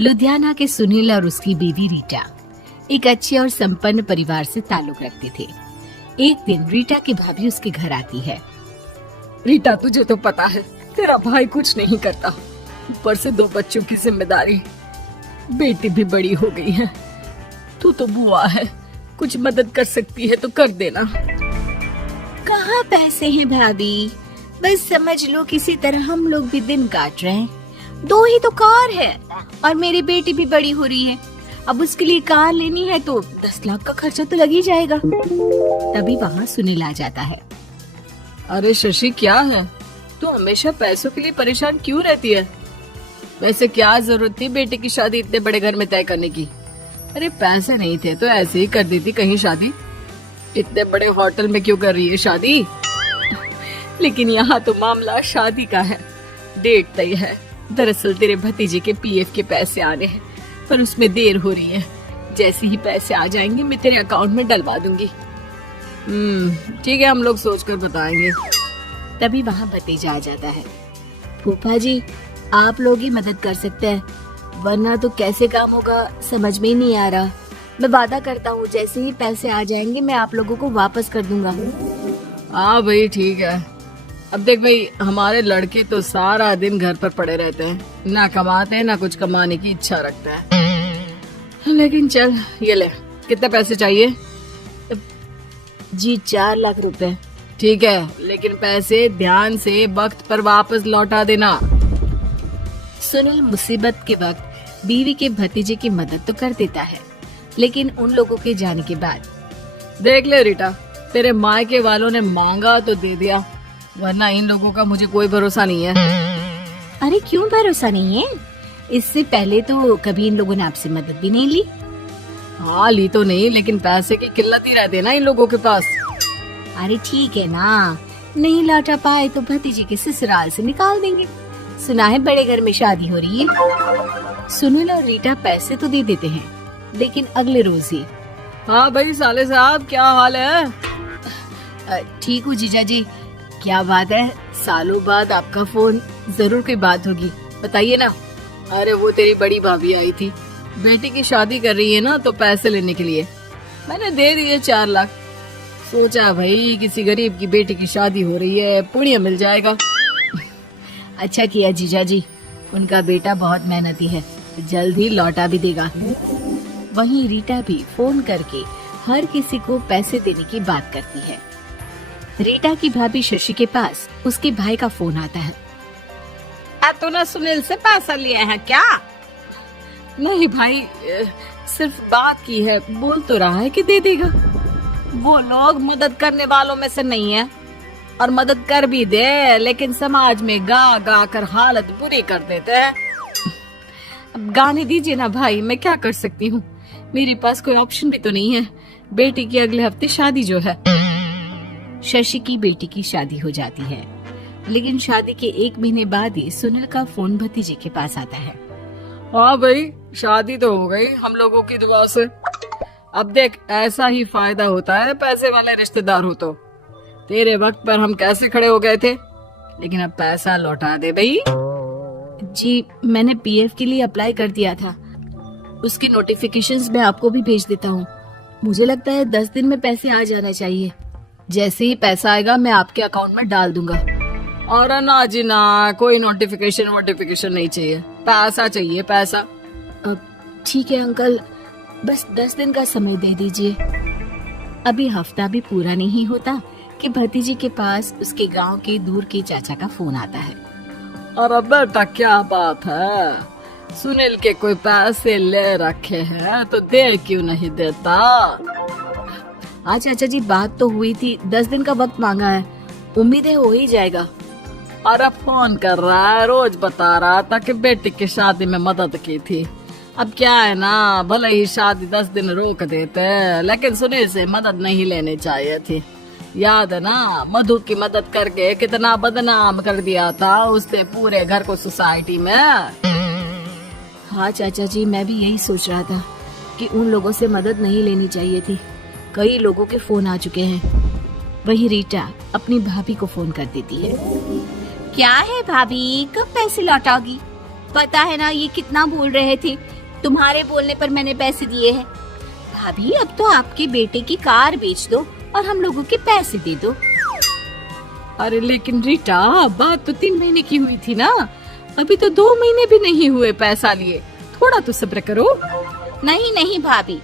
लुधियाना के सुनील और उसकी बीवी रीटा एक अच्छे और संपन्न परिवार से ताल्लुक रखते थे। एक दिन रीटा की भाभी उसके घर आती है। रीटा, तुझे तो पता है तेरा भाई कुछ नहीं करता, ऊपर से 2 बच्चों की जिम्मेदारी, बेटी भी बड़ी हो गई है। तू तो बुआ है, कुछ मदद कर सकती है तो कर देना। कहाँ पैसे हैं भाभी, बस समझ लो किसी तरह हम लोग भी दिन काट रहे हैं। 2 ही तो कार है और मेरी बेटी भी बड़ी हो रही है। अब उसके लिए कार लेनी है तो 10 लाख का खर्चा तो लग ही जाएगा। तभी वहाँ सुनील आ जाता है। अरे शशि, क्या है, तू हमेशा पैसों के लिए परेशान क्यों रहती है? वैसे क्या जरूरत थी बेटी की शादी इतने बड़े घर में तय करने की? अरे पैसे नहीं थे तो ऐसे ही कर देती कहीं शादी। इतने बड़े होटल में क्यों कर रही है शादी? लेकिन यहाँ तो मामला शादी का है, डेट तय है। दरअसल तेरे भतीजे के पीएफ के पैसे आने हैं, पर उसमें देर हो रही है। जैसे ही पैसे आ जाएंगे मैं तेरे अकाउंट में डलवा दूंगी। ठीक है, हम लोग सोचकर बताएंगे। तभी वहाँ भतीजा आ जाता है। फूफा जी, आप लोग ही मदद कर सकते हैं, वरना तो कैसे काम होगा समझ में ही नहीं आ रहा। मैं वादा करता हूँ जैसे ही पैसे आ जाएंगे मैं आप लोगों को वापस कर दूंगा। हाँ भाई, ठीक है। अब देख भाई, हमारे लड़के तो सारा दिन घर पर पड़े रहते हैं, ना कमाते हैं ना कुछ कमाने की इच्छा रखते हैं। लेकिन चल, ये ले, कितने पैसे चाहिए? जी 4 लाख रुपए। ठीक है, लेकिन पैसे ध्यान से वक्त पर वापस लौटा देना। सुनील मुसीबत के वक्त बीवी के भतीजे की मदद तो कर देता है, लेकिन उन लोगों के जाने के बाद देख ले रीटा, तेरे मायके वालों ने मांगा तो दे दिया, वरना इन लोगों का मुझे कोई भरोसा नहीं है। अरे क्यों भरोसा नहीं है? इससे पहले तो कभी इन लोगों ने आपसे मदद भी नहीं ली। हाँ, ली तो नहीं, लेकिन पैसे की किल्लत ही रहती है ना इन लोगों के पास। अरे ठीक है ना, नहीं लौटा पाए तो भतीजे के ससुराल से निकाल देंगे। सुना है बड़े घर में शादी हो रही है। सुनील और रीटा पैसे तो दे देते हैं, लेकिन अगले रोज ही। हाँ भाई साले साहब, क्या हाल है? ठीक हूँ जीजा जी। क्या बात है, सालों बाद आपका फोन, जरूर कोई बात होगी, बताइए ना। अरे वो तेरी बड़ी भाभी आई थी, बेटी की शादी कर रही है ना, तो पैसे लेने के लिए मैंने दे दिए 4 लाख। सोचा भाई किसी गरीब की बेटी की शादी हो रही है, पुण्य मिल जाएगा। अच्छा किया जीजा जी, उनका बेटा बहुत मेहनती है, जल्द ही लौटा भी देगा। वहीं रीटा भी फोन करके हर किसी को पैसे देने की बात करती है। रीटा की भाभी शशि के पास उसके भाई का फोन आता है। तूने सुनील से पैसा लिया है क्या? नहीं भाई, सिर्फ बात की है, बोल तो रहा है कि दे देगा। वो लोग मदद करने वालों में से नहीं है, और मदद कर भी दे लेकिन समाज में गा गा कर हालत बुरी कर देते हैं। अब गाने दीजिए ना भाई, मैं क्या कर सकती हूँ, मेरे पास कोई ऑप्शन भी तो नहीं है। बेटी की अगले हफ्ते शादी जो है। शशि की बेटी की शादी हो जाती है, लेकिन शादी के 1 महीने बाद ही सुनील का फोन भतीजे के पास आता है। हाँ भाई, शादी तो हो गई हम लोगों की दुआ से। अब देख, ऐसा ही फायदा होता है पैसे वाले रिश्तेदार हो तो। तेरे वक्त पर हम कैसे खड़े हो गए थे, लेकिन अब पैसा लौटा दे भाई। जी, मैंने पीएफ के लिए अप्लाई कर दिया था, उसकी नोटिफिकेशंस मैं आपको भी भेज देता हूँ। मुझे लगता है 10 दिन में पैसे आ जाना चाहिए। जैसे ही पैसा आएगा मैं आपके अकाउंट में डाल दूंगा। और ना जी ना, कोई नोटिफिकेशन नहीं चाहिए, पैसा चाहिए, पैसा। ठीक है अंकल, बस 10 दिन का समय दे दीजिए। अभी हफ्ता भी पूरा नहीं होता कि भतीजी के पास उसके गांव के दूर के चाचा का फोन आता है। अरे बेटा, क्या बात है, सुनील के कोई पैसे ले रखे हैं तो दे क्यों नहीं देता? हाँ चाचा जी, बात तो हुई थी, 10 दिन का वक्त मांगा है, उम्मीद है हो ही जाएगा। अरे फोन कर रहा है, रोज बता रहा था कि बेटी की शादी में मदद की थी। अब क्या है ना, भले ही शादी 10 दिन रोक देते, लेकिन सुनील से मदद नहीं लेनी चाहिए थी। याद है ना, मधु की मदद करके कितना बदनाम कर दिया था उसने पूरे घर को सोसाइटी में। हाँ चाचा जी, मैं भी यही सोच रहा था कि उन लोगों से मदद नहीं लेनी चाहिए थी। कई लोगों के फोन आ चुके हैं। वही रीटा अपनी भाभी को फोन कर देती है। क्या है भाभी, कब पैसे लौटाओगी? पता है ना ये कितना बोल रहे थे, तुम्हारे बोलने पर मैंने पैसे दिए हैं। भाभी अब तो आपके बेटे की कार बेच दो और हम लोगों के पैसे दे दो। अरे लेकिन रीटा, बात तो 3 महीने की हुई थी ना, अभी तो 2 महीने भी नहीं हुए पैसा लिए, थोड़ा तो सब्र करो। नहीं नहीं भाभी,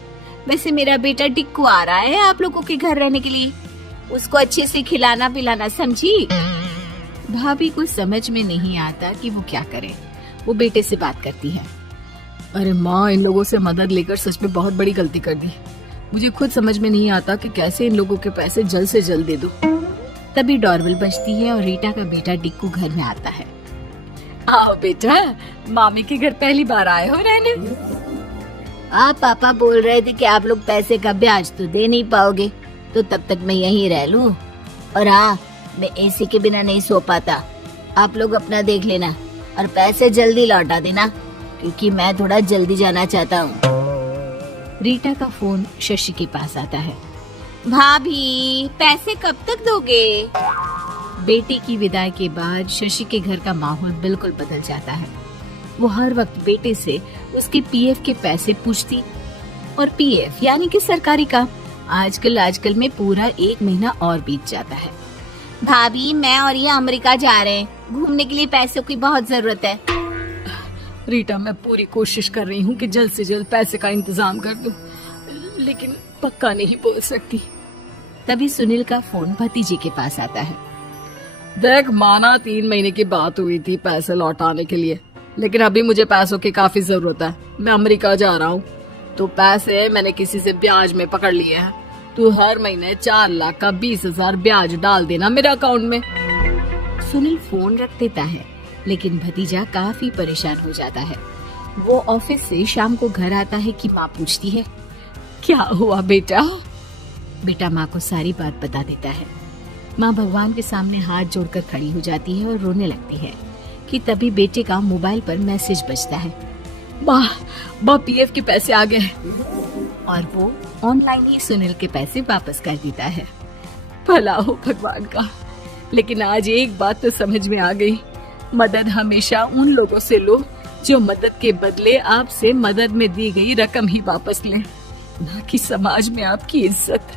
वैसे मेरा बेटा टिक्कू आ रहा है आप लोगों के घर रहने के लिए, उसको अच्छे से खिलाना पिलाना, समझी। भाभी को समझ में नहीं आता कि वो क्या करे। वो बेटे से बात करती है। अरे माँ, इन लोगों से मदद लेकर सच में बहुत बड़ी गलती कर दी। मुझे खुद समझ में नहीं आता कि कैसे इन लोगों के पैसे जल्द से जल्द दे दूं। तभी डोरबेल बजती है और रीटा का बेटा टिक्कू घर में आता है। आओ बेटा, मामी के घर पहली बार आए हो रहने। आप पापा बोल रहे थे कि आप लोग पैसे का ब्याज तो दे नहीं पाओगे, तो तब तक मैं यहीं रह लूं। और हाँ, मैं एसी के बिना नहीं सो पाता। आप लोग अपना देख लेना और पैसे जल्दी लौटा देना, क्योंकि मैं थोड़ा जल्दी जाना चाहता हूँ। रीटा का फोन शशि के पास आता है। भाभी, पैसे कब तक दोगे? बेटे की विदाई के बाद शशि के घर का माहौल बिल्कुल बदल जाता है। वो हर वक्त बेटे से उसके पीएफ के पैसे पूछती, और पीएफ यानी कि सरकारी काम। आजकल में पूरा 1 महीना और बीत जाता है। भाभी, मैं और ये अमेरिका जा रहे हैं, घूमने के लिए पैसों की बहुत जरूरत है। रीटा, मैं पूरी कोशिश कर रही हूँ कि जल्द से जल्द पैसे का इंतजाम कर दूं, लेकिन पक्का नहीं बोल सकती। तभी सुनील का फोन भतीजे के पास आता है। देख माना 3 महीने की बात हुई थी पैसे लौटाने के लिए, लेकिन अभी मुझे पैसों की काफी जरूरत है। मैं अमेरिका जा रहा हूँ, तो पैसे मैंने किसी से ब्याज में पकड़ लिए हैं। तू हर महीने 4 लाख का 20,000 ब्याज डाल देना मेरे अकाउंट में। सुनील फोन रख देता है, लेकिन भतीजा काफी परेशान हो जाता है। वो ऑफिस से शाम को घर आता है कि माँ पूछती है, क्या हुआ बेटा? बेटा माँ को सारी बात बता देता है। माँ भगवान के सामने हाथ जोड़कर खड़ी हो जाती है और रोने लगती है कि तभी बेटे का मोबाइल पर मैसेज बजता है। माँ, पीएफ के पैसे आ गए। और वो ऑनलाइन ही सुनील के पैसे वापस कर देता है। भला हो भगवान का। लेकिन आज एक बात तो समझ में आ गई, मदद हमेशा उन लोगों से लो जो मदद के बदले आपसे मदद में दी गई रकम ही वापस लें, ना कि समाज में आपकी इज्जत।